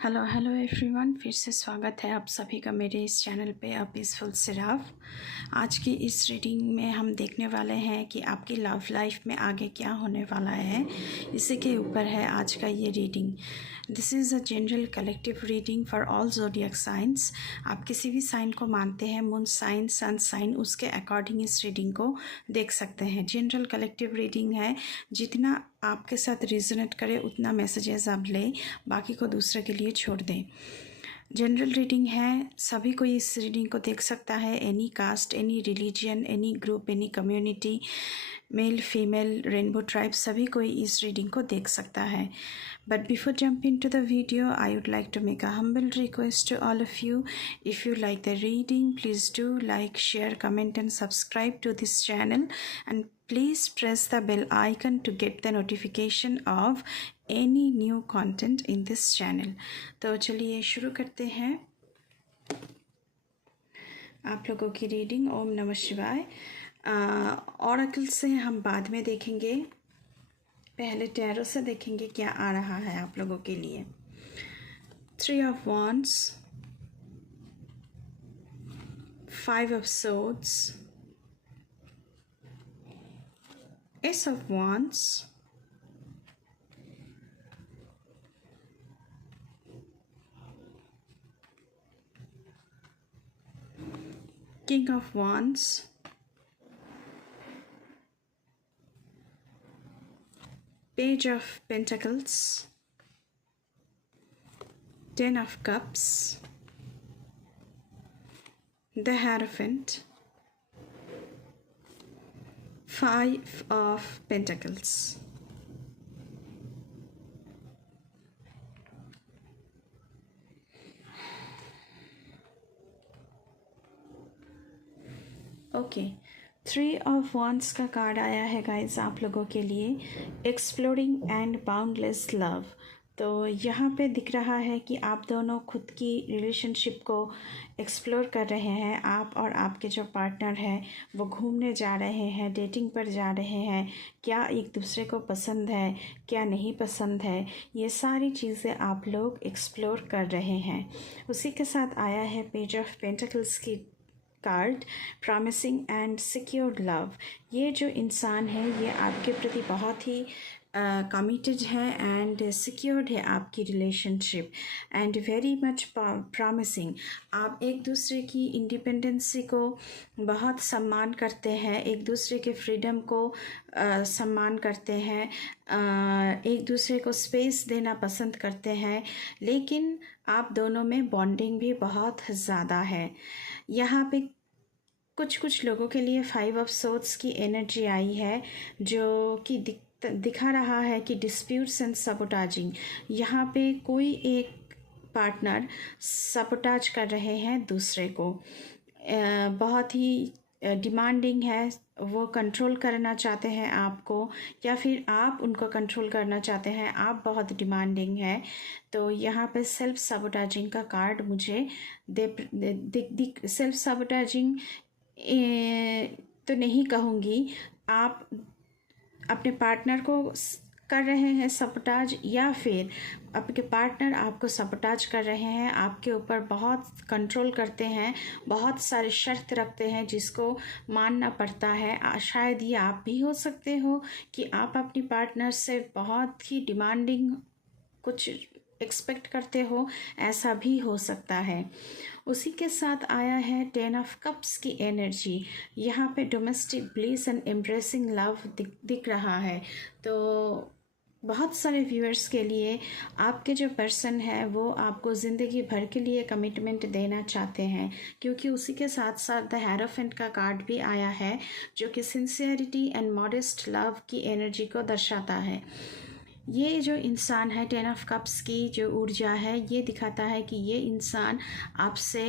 Hello hello everyone, फिर से स्वागत है आप सभी का मेरे इस चैनल पे अ पीसफुल सिराफ। आज की इस रीडिंग में हम देखने वाले हैं कि आपकी लव लाइफ में आगे क्या होने वाला है। इसी के ऊपर है आज का ये reading. This is a general collective reading for all zodiac science. आप किसी भी साइन को मानते हैं, मून साइन, सन साइन, उसके अकॉर्डिंग इस रीडिंग को देख सकते हैं। जनरल कलेक्टिव रीडिंग है, जितना आपके साथ रिजोनेट करे उतना मैसेजेस आप लें, बाकी को दूसरे के लिए छोड़ दें। जनरल रीडिंग है, सभी कोई इस रीडिंग को देख सकता है। Any caste, any religion, any group, any community, male female, rainbow tribe, सभी कोई इस रीडिंग को देख सकता है। But before jumping into the video, I would like to make a humble request to all of you. If you like the reading, please do like, share, comment and subscribe to this channel, and please press the bell icon to get the notification of any new content in this channel. तो चलिए शुरू करते हैं आप लोगों की reading. ओम नमः शिवाय। ऑरेकल से हम बाद में देखेंगे, पहले टैरो से देखेंगे क्या आ रहा है आप लोगों के लिए। 3 of Wands, 5 of Swords, Ace of Wands, King of Wands, Page of Pentacles, 10 of Cups, the Hierophant, 5 of Pentacles। Okay, 3 of wands का कार्ड आया है गाइस आप लोगों के लिए, एक्सप्लोरिंग एंड बाउंडलेस लव। तो यहाँ पे दिख रहा है कि आप दोनों खुद की रिलेशनशिप को एक्सप्लोर कर रहे हैं। आप और आपके जो पार्टनर हैं वो घूमने जा रहे हैं, डेटिंग पर जा रहे हैं। क्या एक दूसरे को पसंद है, क्या नहीं पसंद है, ये सारी चीज़ें आप लोग एक्सप्लोर कर रहे हैं। उसी के साथ आया है पेज ऑफ पेंटिकल्स की card, promising and secure love. ये जो इंसान है ये आपके प्रति बहुत ही कमिटेड है एंड सिक्योर्ड है आपकी relationship, and very much promising. आप एक दूसरे की इंडिपेंडेंसी को बहुत सम्मान करते हैं, एक दूसरे के फ्रीडम को सम्मान करते हैं, एक दूसरे को स्पेस देना पसंद करते हैं, लेकिन आप दोनों में बॉन्डिंग भी बहुत ज़्यादा है। यहाँ पे कुछ लोगों के लिए 5 ऑफ सोर्ड्स की एनर्जी आई है, जो कि दिखा रहा है कि डिस्प्यूट्स एंड सबोटाजिंग। यहाँ पे कोई एक पार्टनर सबोटाज कर रहे हैं दूसरे को, बहुत ही डिमांडिंग है, वो कंट्रोल करना चाहते हैं आपको, या फिर आप उनको कंट्रोल करना चाहते हैं, आप बहुत डिमांडिंग है। तो यहाँ पे सेल्फ सबोटाजिंग का कार्ड मुझे सेल्फ सबोटाजिंग तो नहीं कहूँगी, आप अपने पार्टनर को कर रहे हैं सबोटाज, या फिर आपके पार्टनर आपको सबोटाज कर रहे हैं, आपके ऊपर बहुत कंट्रोल करते हैं, बहुत सारे शर्त रखते हैं जिसको मानना पड़ता है। शायद ये आप भी हो सकते हो कि आप अपनी पार्टनर से बहुत ही डिमांडिंग कुछ एक्सपेक्ट करते हो, ऐसा भी हो सकता है। उसी के साथ आया है 10 ऑफ कप्स की एनर्जी। यहाँ पे domestic bliss and embracing love दिख रहा है। तो बहुत सारे व्यूअर्स के लिए आपके जो पर्सन है वो आपको ज़िंदगी भर के लिए कमिटमेंट देना चाहते हैं, क्योंकि उसी के साथ साथ द हेरोफेंट का कार्ड भी आया है, जो कि सिंसियरिटी एंड मॉडेस्ट लव की एनर्जी को दर्शाता है। ये जो इंसान है 10 ऑफ कप्स की जो ऊर्जा है, ये दिखाता है कि ये इंसान आपसे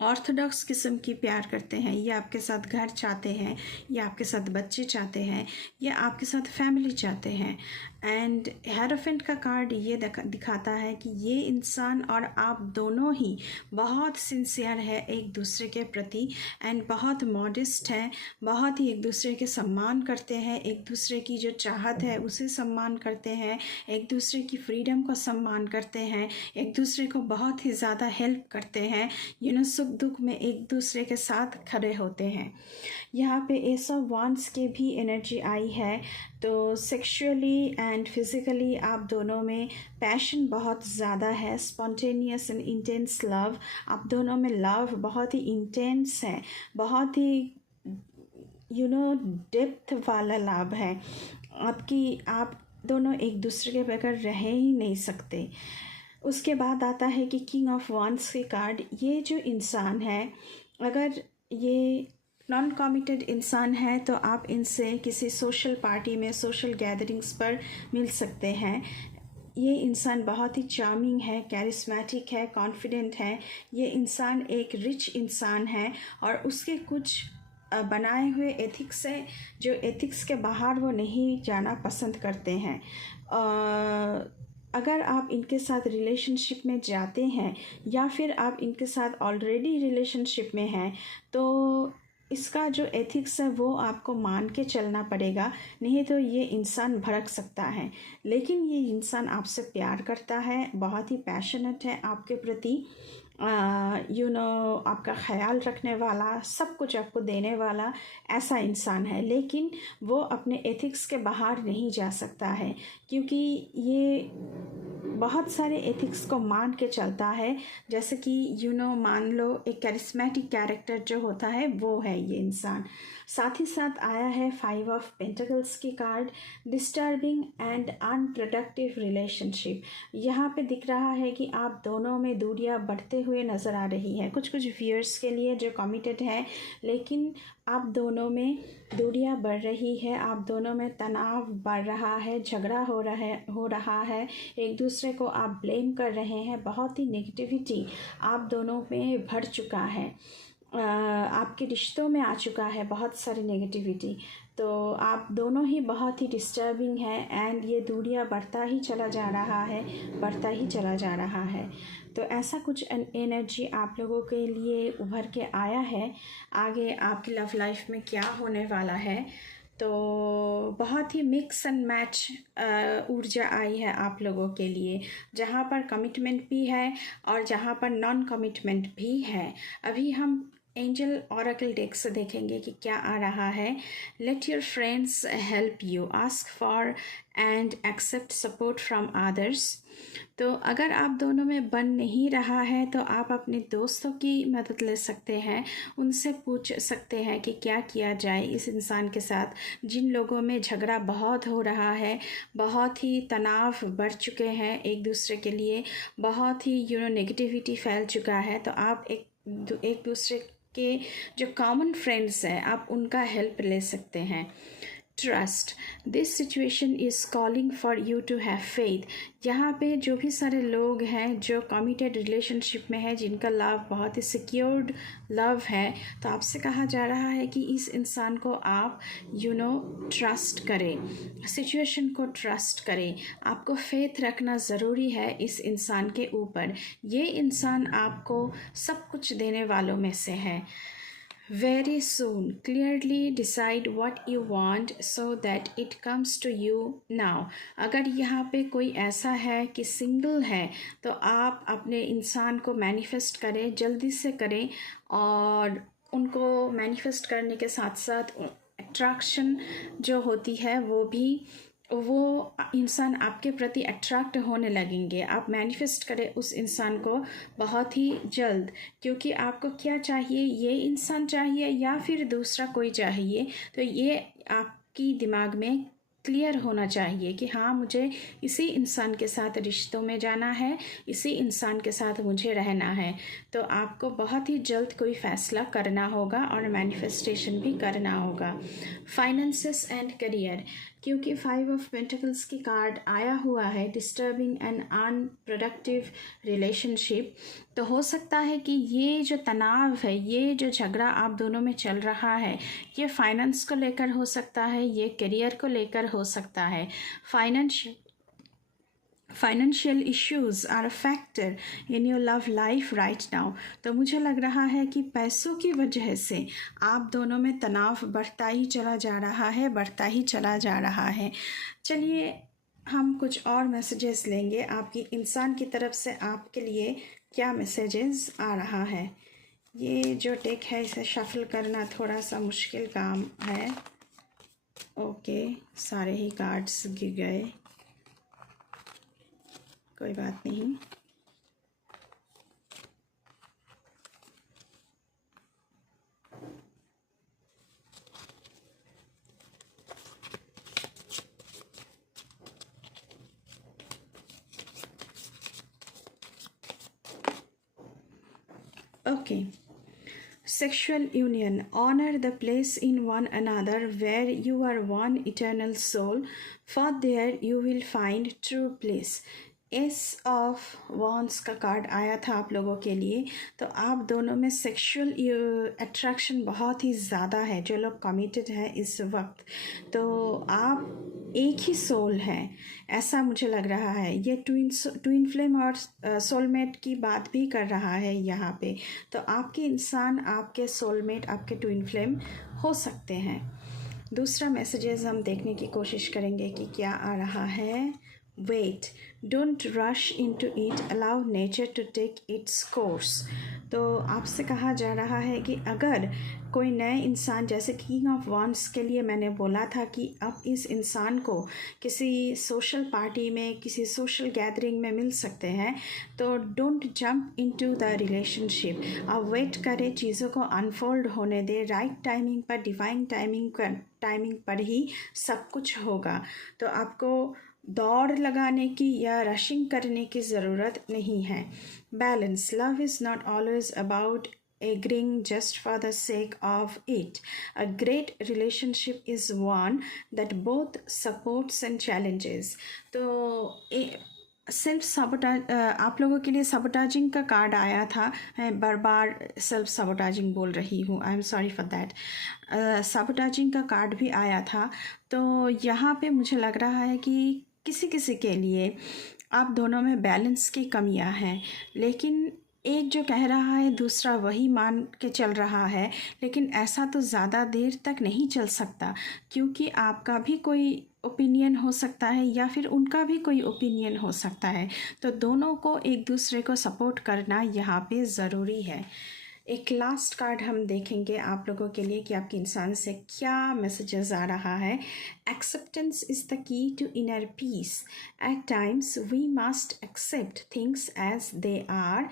ऑर्थोडॉक्स किस्म की प्यार करते हैं, ये आपके साथ घर चाहते हैं, ये आपके साथ बच्चे चाहते हैं, ये आपके साथ फैमिली चाहते हैं। एंड हेरोफेंट का कार्ड ये दिखाता है कि ये इंसान और आप दोनों ही बहुत सिंसियर है एक दूसरे के प्रति एंड बहुत मॉडेस्ट हैं, बहुत ही एक दूसरे के सम्मान करते हैं, एक दूसरे की जो चाहत है उसे सम्मान करते हैं, एक दूसरे की फ्रीडम को सम्मान करते हैं, एक दूसरे को बहुत ही ज़्यादा हेल्प करते हैं, सुख दुख में एक दूसरे के साथ खड़े होते हैं। यहाँ पे एस ऑफ वांड्स के भी एनर्जी आई है, तो सेक्सुअली एंड फिज़िकली आप दोनों में पैशन बहुत ज़्यादा है, स्पॉन्टेनियस एंड इंटेंस लव, आप दोनों में लव बहुत ही इंटेंस है, बहुत ही डेप्थ वाला लव है आप दोनों एक दूसरे के बगैर रह ही नहीं सकते। उसके बाद आता है कि किंग ऑफ वांड्स के कार्ड, ये जो इंसान है अगर ये नॉन कमिटेड इंसान है तो आप इनसे किसी सोशल पार्टी में, सोशल गैदरिंग्स पर मिल सकते हैं। ये इंसान बहुत ही चार्मिंग है, कैरिस्मेटिक है, कॉन्फिडेंट है, ये इंसान एक रिच इंसान है और उसके कुछ बनाए हुए एथिक्स है जो एथिक्स के बाहर वो नहीं जाना पसंद करते हैं। अगर आप इनके साथ रिलेशनशिप में जाते हैं या फिर आप इनके साथ ऑलरेडी रिलेशनशिप में हैं तो इसका जो एथिक्स है वो आपको मान के चलना पड़ेगा, नहीं तो ये इंसान भड़क सकता है। लेकिन ये इंसान आपसे प्यार करता है, बहुत ही पैशनेट है आपके प्रति, आपका ख्याल रखने वाला, सब कुछ आपको देने वाला ऐसा इंसान है। लेकिन वो अपने एथिक्स के बाहर नहीं जा सकता है क्योंकि ये बहुत सारे एथिक्स को मान के चलता है, जैसे कि मान लो एक कैरिस्मेटिक कैरेक्टर जो होता है वो है ये इंसान। साथ ही साथ आया है 5 ऑफ पेंटिकल्स की card, disturbing and unproductive relationship. यहाँ पे दिख रहा है कि आप दोनों में दूरियां बढ़ते हुए नज़र आ रही है। कुछ व्यूअर्स के लिए जो कमिटेड है, लेकिन आप दोनों में दूरियां बढ़ रही है, आप दोनों में तनाव बढ़ रहा है, झगड़ा हो रहा है, एक दूसरे को आप ब्लेम कर रहे हैं, बहुत ही नेगेटिविटी आप दोनों में भर चुका है, आपके रिश्तों में आ चुका है बहुत सारी नेगेटिविटी। तो आप दोनों ही बहुत ही डिस्टर्बिंग है एंड ये दूरियां बढ़ता ही चला जा रहा है। तो ऐसा कुछ एनर्जी आप लोगों के लिए उभर के आया है। आगे आपकी लव लाइफ में क्या होने वाला है, तो बहुत ही मिक्स एंड मैच ऊर्जा आई है आप लोगों के लिए, जहाँ पर कमिटमेंट भी है और जहाँ पर नॉन कमिटमेंट भी है। अभी हम एंजल ऑरेकल डेक से देखेंगे कि क्या आ रहा है। Let your friends help you, ask for and accept support from others. तो अगर आप दोनों में बन नहीं रहा है तो आप अपने दोस्तों की मदद ले सकते हैं, उनसे पूछ सकते हैं कि क्या किया जाए इस इंसान के साथ। जिन लोगों में झगड़ा बहुत हो रहा है, बहुत ही तनाव बढ़ चुके हैं एक दूसरे के लिए, बहुत ही नेगेटिविटी फैल चुका है, तो आप एक दूसरे के जो कॉमन फ्रेंड्स हैं आप उनका हेल्प ले सकते हैं। Trust, this situation is calling for you to have faith. यहाँ पे जो भी सारे लोग हैं जो कमिटेड रिलेशनशिप में है, जिनका लव बहुत ही सिक्योर्ड लव है, तो आपसे कहा जा रहा है कि इस इंसान को आप ट्रस्ट करें, सिचुएशन को ट्रस्ट करें। आपको फेथ रखना ज़रूरी है इस इंसान के ऊपर। ये इंसान आपको सब कुछ देने वालों में से है। Very soon, clearly decide what you want so that it comes to you now. अगर यहाँ पे कोई ऐसा है कि सिंगल है तो आप अपने इंसान को मैनिफेस्ट करें, जल्दी से करें, और उनको मैनिफेस्ट करने के साथ साथ अट्रैक्शन जो होती है वो इंसान आपके प्रति अट्रैक्ट होने लगेंगे। आप मैनिफेस्ट करें उस इंसान को बहुत ही जल्द, क्योंकि आपको क्या चाहिए, ये इंसान चाहिए या फिर दूसरा कोई चाहिए, तो ये आपकी दिमाग में क्लियर होना चाहिए कि हाँ, मुझे इसी इंसान के साथ रिश्तों में जाना है, इसी इंसान के साथ मुझे रहना है। तो आपको बहुत ही जल्द कोई फ़ैसला करना होगा और मैनिफेस्टेशन भी करना होगा। फाइनेंसेस एंड करियर, क्योंकि 5 ऑफ पेंटिकल्स की कार्ड आया हुआ है डिस्टर्बिंग एंड अनप्रोडक्टिव रिलेशनशिप। तो हो सकता है कि ये जो तनाव है, ये जो झगड़ा आप दोनों में चल रहा है, ये फाइनेंस को लेकर हो सकता है, ये करियर को लेकर हो सकता है। Financial issues are a factor in your love life right now. तो मुझे लग रहा है कि पैसों की वजह से आप दोनों में तनाव बढ़ता ही चला जा रहा है, बढ़ता ही चला जा रहा है। चलिए हम कुछ और मैसेजेस लेंगे आपकी इंसान की तरफ से, आपके लिए क्या मैसेजेस आ रहा है। ये जो टेक है इसे शफल करना थोड़ा सा मुश्किल काम है। ओके, सारे ही कार्ड्स गिर गए, कोई बात नहीं। Okay, sexual union, honor the place in one another where you are one eternal soul, for there you will find true bliss। S of wands का कार्ड आया था आप लोगों के लिए। तो आप दोनों में सेक्सुअल अट्रैक्शन बहुत ही ज़्यादा है, जो लोग कमिटेड हैं इस वक्त। तो आप एक ही सोल हैं, ऐसा मुझे लग रहा है। ये ट्विन फ्लेम और सोलमेट की बात भी कर रहा है यहाँ पे। तो आपके इंसान, आपके सोलमेट, आपके ट्विन फ्लेम हो सकते हैं। दूसरा मैसेजेस हम देखने की कोशिश करेंगे कि क्या आ रहा है। Wait, don't rush into it, allow nature to take its course. तो आपसे कहा जा रहा है कि अगर कोई नए इंसान, जैसे किंग ऑफ वॉन्ड्स के लिए मैंने बोला था कि अब इस इंसान को किसी सोशल पार्टी में, किसी सोशल गैदरिंग में मिल सकते हैं, तो don't jump into the relationship. आप वेट करें, चीज़ों को अनफोल्ड होने दें, राइट टाइमिंग पर, डिवाइन टाइमिंग पर ही सब कुछ होगा। तो आपको दौड़ लगाने की या रशिंग करने की ज़रूरत नहीं है। Balance, love is not always about agreeing just for the sake of it. A great relationship is one that both supports and challenges। तो सेल्फ साबोटाज, आप लोगों के लिए साबोटाजिंग का कार्ड आया था। मैं बार बार सेल्फ साबोटाजिंग बोल रही हूँ, I am sorry for that. Sabotaging का कार्ड भी आया था। तो यहाँ पे मुझे लग रहा है कि किसी किसी के लिए आप दोनों में बैलेंस की कमियां हैं, लेकिन एक जो कह रहा है दूसरा वही मान के चल रहा है। लेकिन ऐसा तो ज़्यादा देर तक नहीं चल सकता, क्योंकि आपका भी कोई ओपिनियन हो सकता है या फिर उनका भी कोई ओपिनियन हो सकता है। तो दोनों को एक दूसरे को सपोर्ट करना यहाँ पे ज़रूरी है। एक लास्ट कार्ड हम देखेंगे आप लोगों के लिए कि आपके इंसान से क्या मैसेजेस आ रहा है। Acceptance is the key to inner peace. At times we must accept things as they are.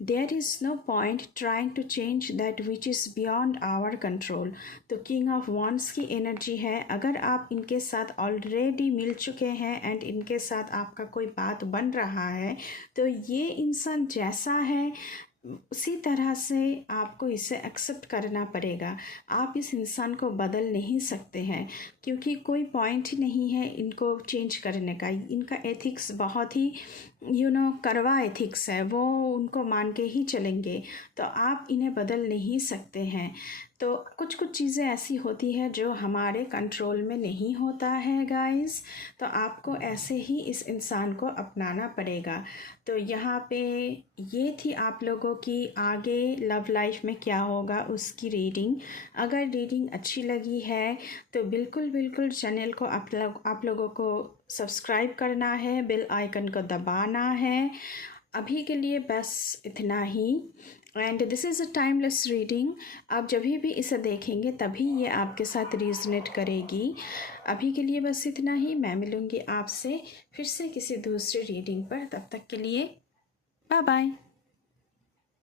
There is no point trying to change that which is beyond our control। तो किंग ऑफ वॉन्ड्स की energy है। अगर आप इनके साथ already मिल चुके हैं and इनके साथ आपका कोई बात बन रहा है, तो ये इंसान जैसा है उसी तरह से आपको इसे एक्सेप्ट करना पड़ेगा। आप इस इंसान को बदल नहीं सकते हैं, क्योंकि कोई पॉइंट ही नहीं है इनको चेंज करने का। इनका एथिक्स बहुत ही करवा एथिक्स है, वो उनको मान के ही चलेंगे। तो आप इन्हें बदल नहीं सकते हैं। तो कुछ कुछ चीज़ें ऐसी होती है जो हमारे कंट्रोल में नहीं होता है गाइस। तो आपको ऐसे ही इस इंसान को अपनाना पड़ेगा। तो यहाँ पे ये थी आप लोगों की आगे लव लाइफ में क्या होगा उसकी रीडिंग। अगर रीडिंग अच्छी लगी है तो बिल्कुल चैनल को आप लोगों को सब्सक्राइब करना है, बेल आइकन को दबाना है। अभी के लिए बस इतना ही। And this is a timeless reading. आप जब भी इसे देखेंगे तभी ये आपके साथ रिजनेट करेगी। अभी के लिए बस इतना ही। मैं मिलूँगी आपसे फिर से किसी दूसरी रीडिंग पर। तब तक के लिए बाय बाय।